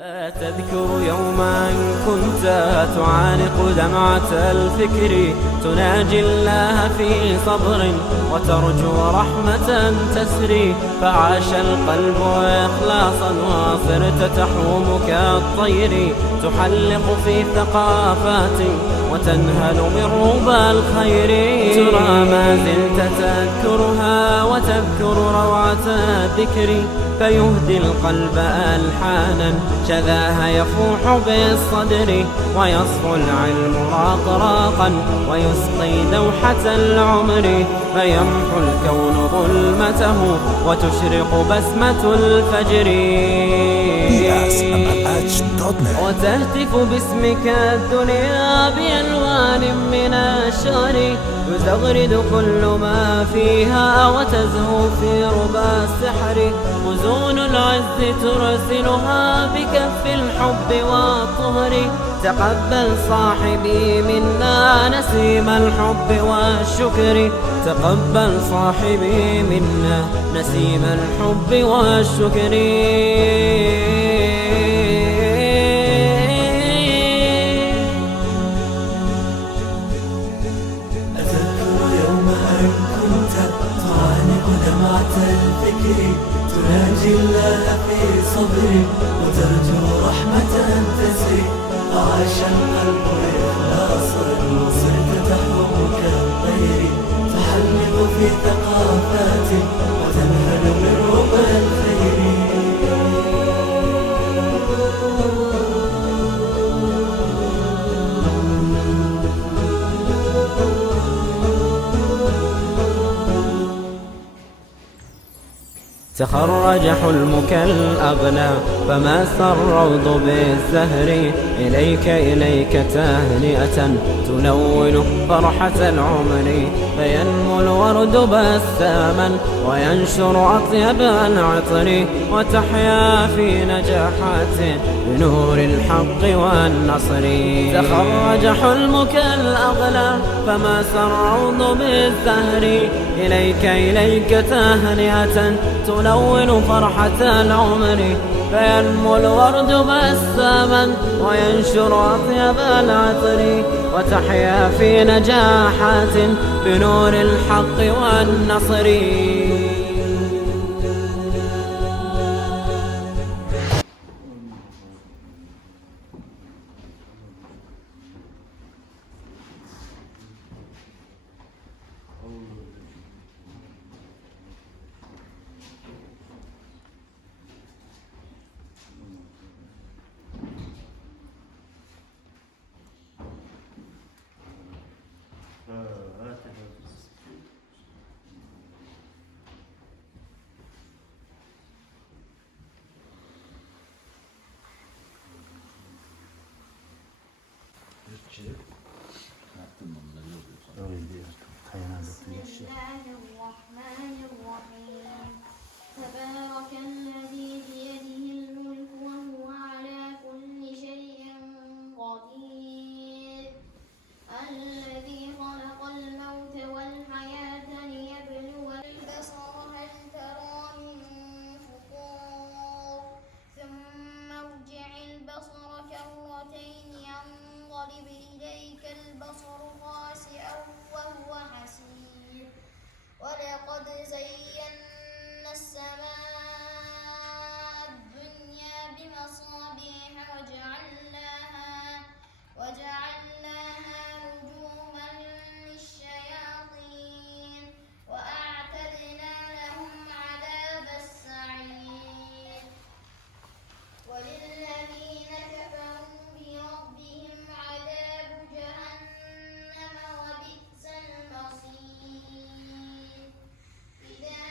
تذكر يوما كنت تعانق دمعة الفكر، تناجي الله في صبر وترجو رحمة تسري، فعاش القلب إخلاصا وصرت تحوم كالطير، تحلق في ثقافات وتنهل من ربى الخير. ترى ما زلت تذكرها وتذكر روعة الذكر، فيهدي القلب ألحانا شذاها يفوح بالصدر، ويصفو العلم راقراقا ويسقي دوحة العمر، فيمحو الكون ظلمته وتشرق بسمة الفجر. وتهتف باسمك الدنيا بألوان من الشعر، يزغرد كل ما فيها وتزهو في ربى السحر، مزون العز ترسلها بكف الحب والطهر. تقبل صاحبي منا نسيم الحب والشكر، تقبل صاحبي منا نسيم الحب والشكر. تناجي الله في صبر وترجو رحمة تسري، وعاش القلب إخلاصا وصرت تحوم كالطير، تحلق في ثقافات وتنهل من ربى الخير. تخرج حلمك الأغلى فماس الروض بالزهر، إليك تهنئة تلون فرحة العمر، فينمو الورد بساما وينشر أطيب العطر، وتحيا في نجاحات بنور الحق والنصر. تخرج حلمك الأغلى فماس الروض بالزهر، إليك تهنئة تلون فرحة العمر، فينمو الورد بساما وينشر أطيب العطر، وتحيا في نجاحات بنور الحق والنصر. بسم الله الرحمن الرحيم. تبارك الذي بيده الملك وهو على كل شيء قدير، الذي خلق الموت والحياة ليبلو البصر هل ترى من فطور، ثم ارجع البصر كرتين ينقلب إليك البصر خاسئا وهو حسير، ولقد زينا السماء الدنيا بمصابيح وجعلناها رجوما للشياطين، وأعتدنا لهم عذاب السعير. وللذين كفروا بربهم عذاب جهنم وبئس المصير. إذا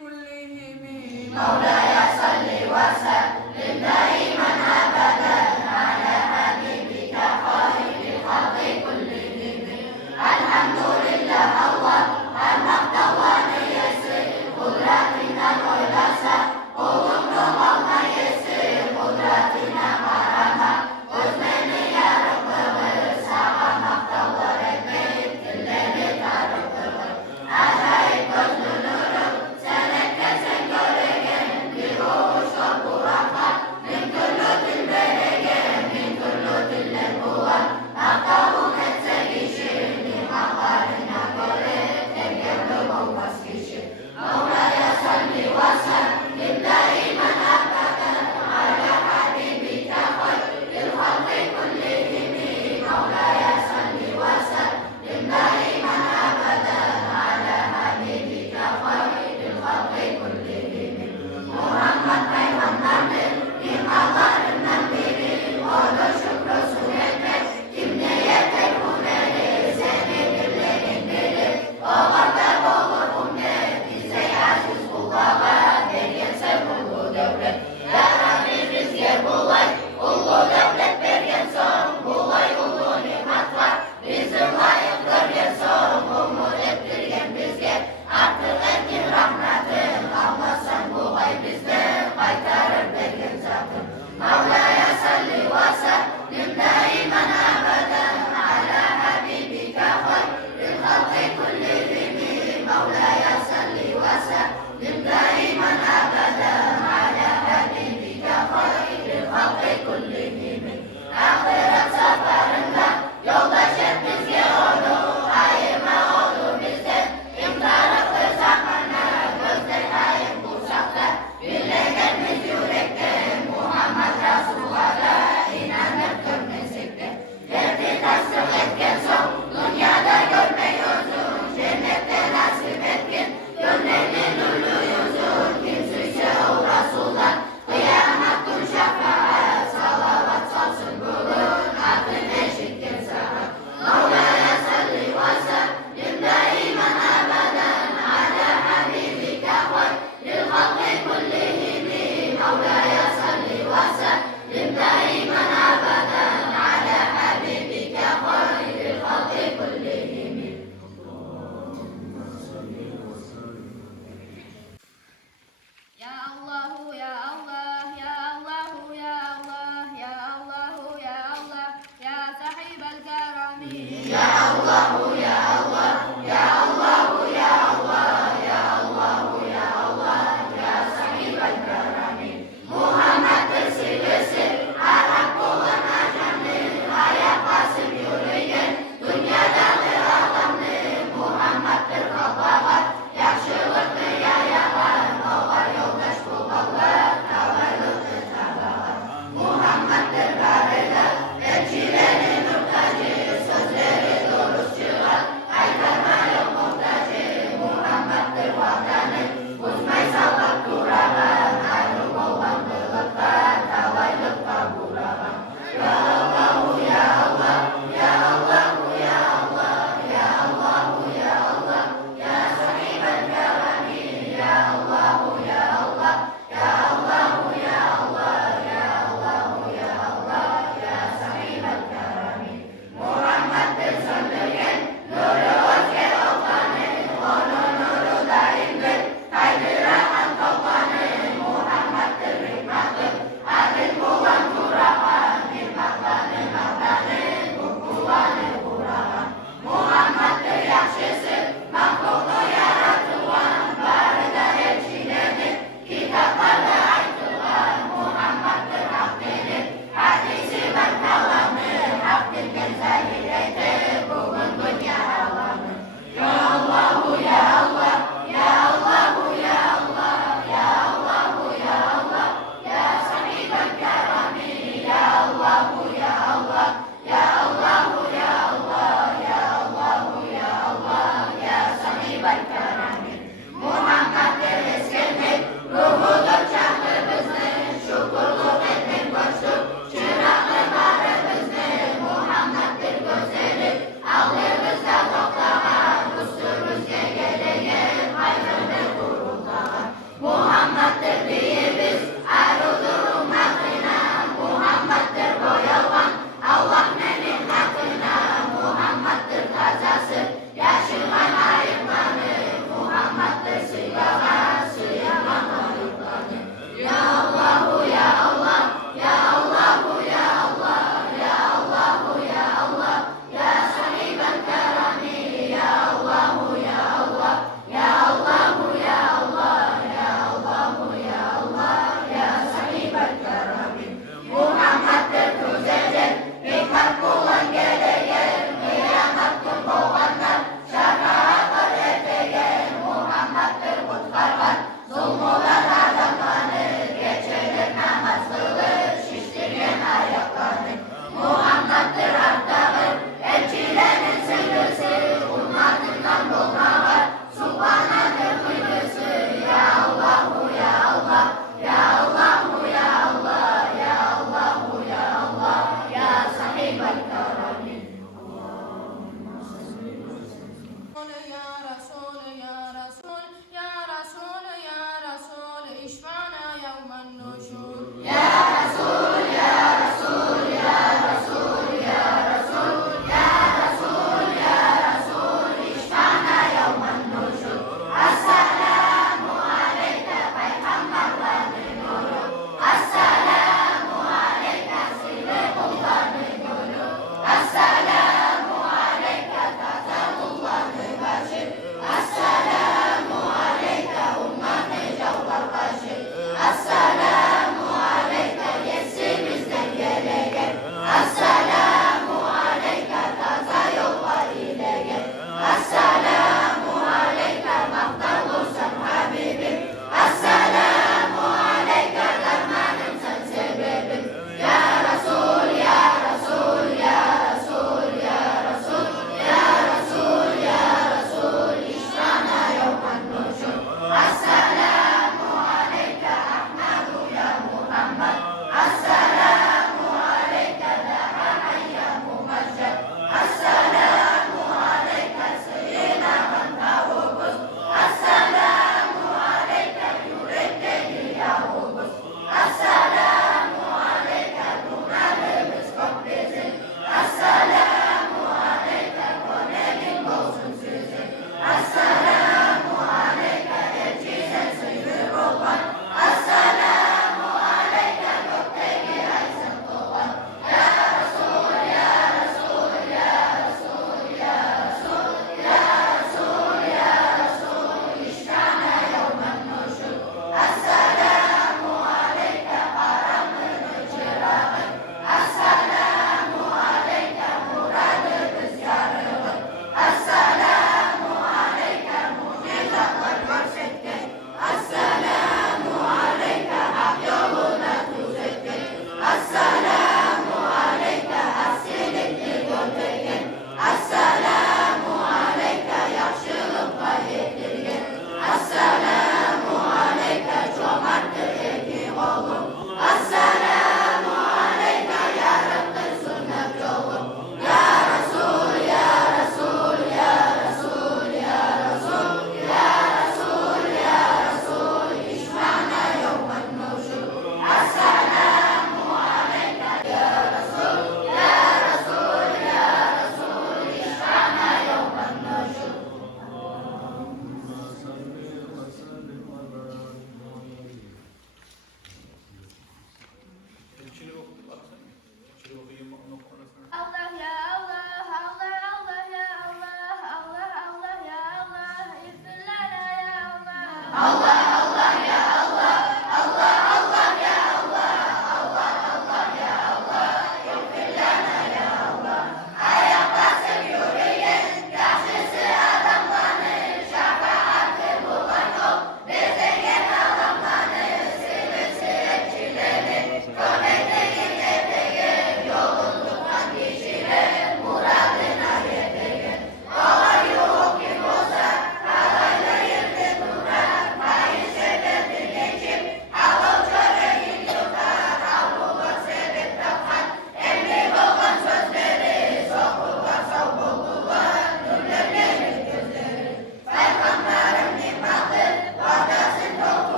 كلهم مولاي صل وسلم دائما أبدا على حبيبك خير الخلق كلهم الحمد لله الله المقت ونيسر قدرتنا الولاثة قوم الله يسر قدرتنا مرحبا وزمن يا رب ورسالة مقت ورقيت كلنا تعرف عجائب وجنون سنك سنجرين بروش وبركة من كل البركة من كل القوة أقوم التجيشين لمقارنا قريت الجبل ووسكشين مولاي صل وسلم دائما أبدا على حبيبك خير الخلق كلهم مولاي صل وسلم دائما أبدا على حبيبك خير الخلق كلهم محمد Peygamberdir İmamların biri olur şükrü sürekli kimneye tekfurleri seni birlerin bilir oğulda olur ummet bize aziz kullava bergense ulu devlet ya Rabbi bizge bulay ulu devlet bergen son bulay ulu nimet var bizim layık görgen son umut ettirgen bizge artık etkin rahmetin kalmasan bulay bizde kaytarır bergen zatın Mevla'ya salli ve sellim daiman abadan ala habibika hayril halqi kullihim Mevla'ya salli ve sellim daiman abadan ala habibika hayril halqi kullihim Ahiret safarında yoldaş et bizge onu ayırma onu bizden imtihanı zamana gözden ayıp bulsakta birleşmemiz yürekten Muhammed Resulullah'a inanıp görmesek de derdi tasdik etken son dünyada görmüyorsun cennette nasip etken gönlünün lülü yüzün kimseyse o Resulullah kıyamet gün şefaat salavat salsın bulun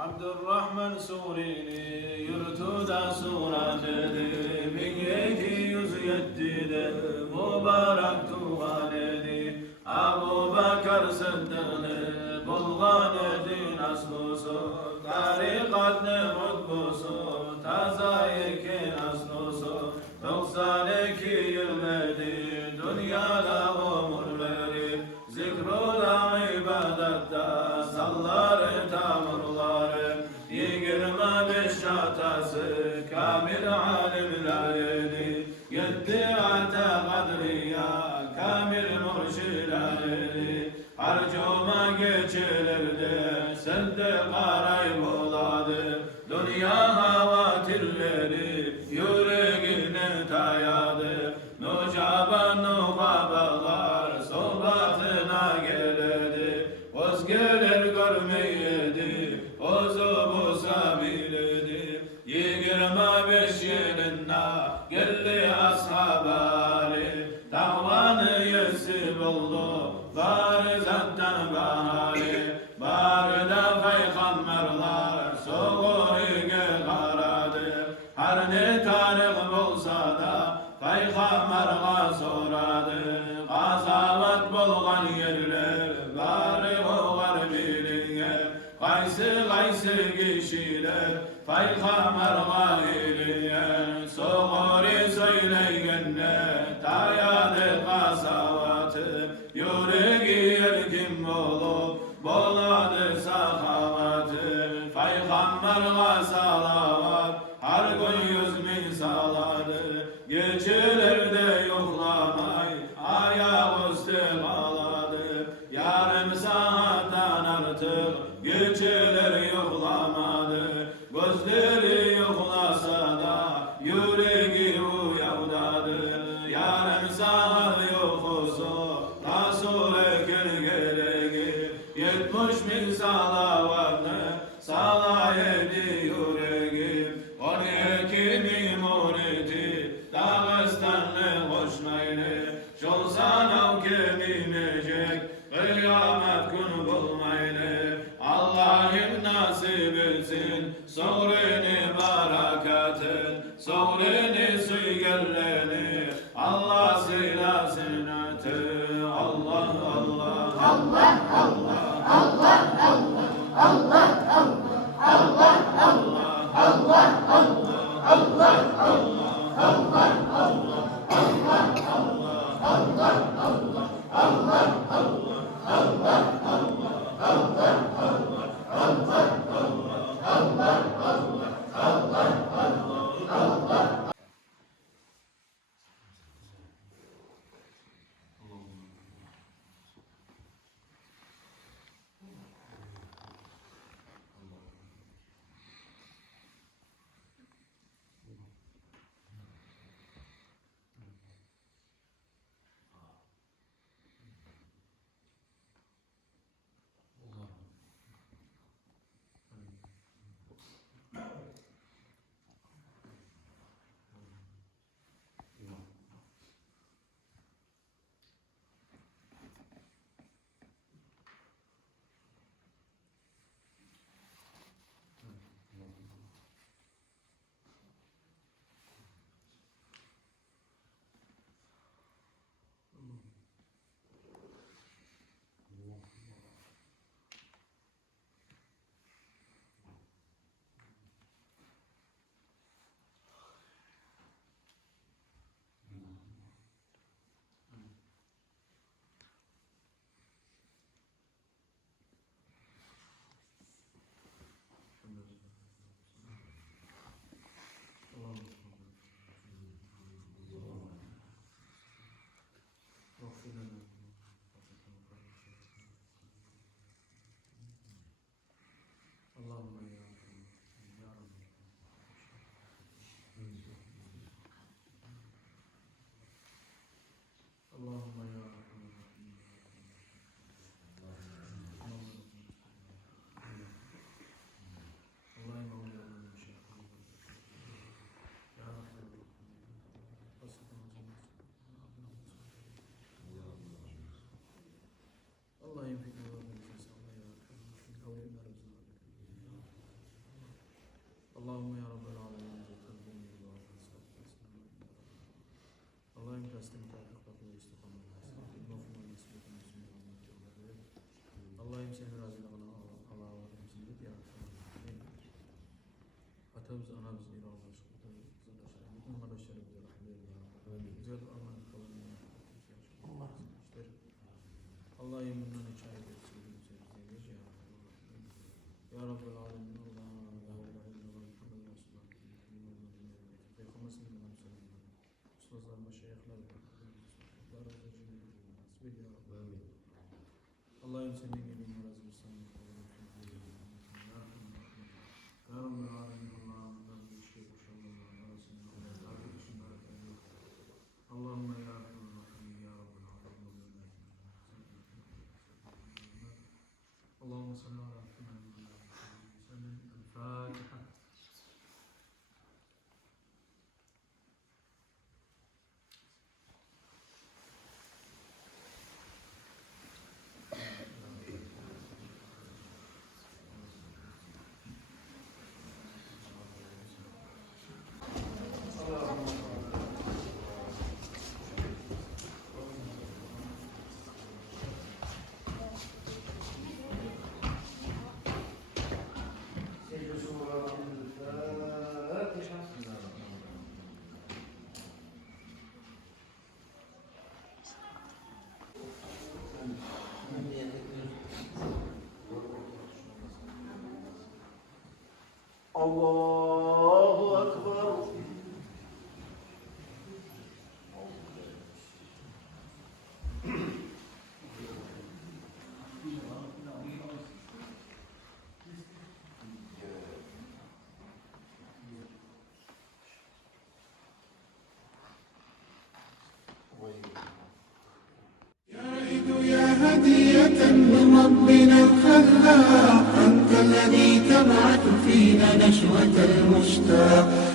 Abdurrahman Sureni yurtuda suratıdır 1207'de mübarek tuğan edi Abu Bakar Sıddık'ını bulgan edin aslusu Tarikat-ı mutbusu tazayiki aslusu 92 yıl verdi dünyada umur verdi Zikrula ibadette salları tamurları 25 şatası kamil alimleri 7 ata kadriya kamil murşileri Harcuma geçilirdi sende karay buladı Dünya havatirleri yüreğine tayadı Nucaba nubabalar sohbatına gelirdi Oz gelir görmeyedi ozu bu sabiledi 25 yılında geldi ashabari Dağvanı yesi buldu bari zaten bahari Barda peygamberler soğuğu karadı Her ne tarih bulsa da peygamberler soradı Gazavat bulgan yerler bari oğar bilinge Kaysı kişiler peygamberler iliye Soğuri söyleygenler tayadı kasavatı Yüreği erkin olup boladı sahavatı Peygamberler salavat her gün 100.000 saladı Geçilerde yoklamay ayaküstü kaladı Yarım saatten artık geçiler yoklamadı Gözleri yoklasa da yüreği uyavdadı Yarım saat yokusu Resul eker gereği 70.000 salavatını salayedi yüreği 12.000 muridi Dağıstanlı koşma Allah'ım senin razılığına Allah'a var mısın ya. Atamız anamız İran'da onlar aşırı bize rahmet eylesin. Güzel Allah'ın kalanına Allah'ım bundan içeri geçsin. Ya Rabbel Alemin Allah'a la ilahe illallah Muhammed Resulullah Peygamberimizin namazlarından ustazlar, meşayihler Allah razı olsun. Nasip ya Rabbi. Allah'ım senin gibi razı olsun. Ya Rabbel Alemin Allah'ımdan bir şey kuşanlarla arasında Allahümme ya Rahim ya Rabbel Alemin Allahümme salli ala الفاتحة Allahu Ekber. يا هدية من ربنا الخلاق أنت الذي تبعث فينا نشوة المشتاق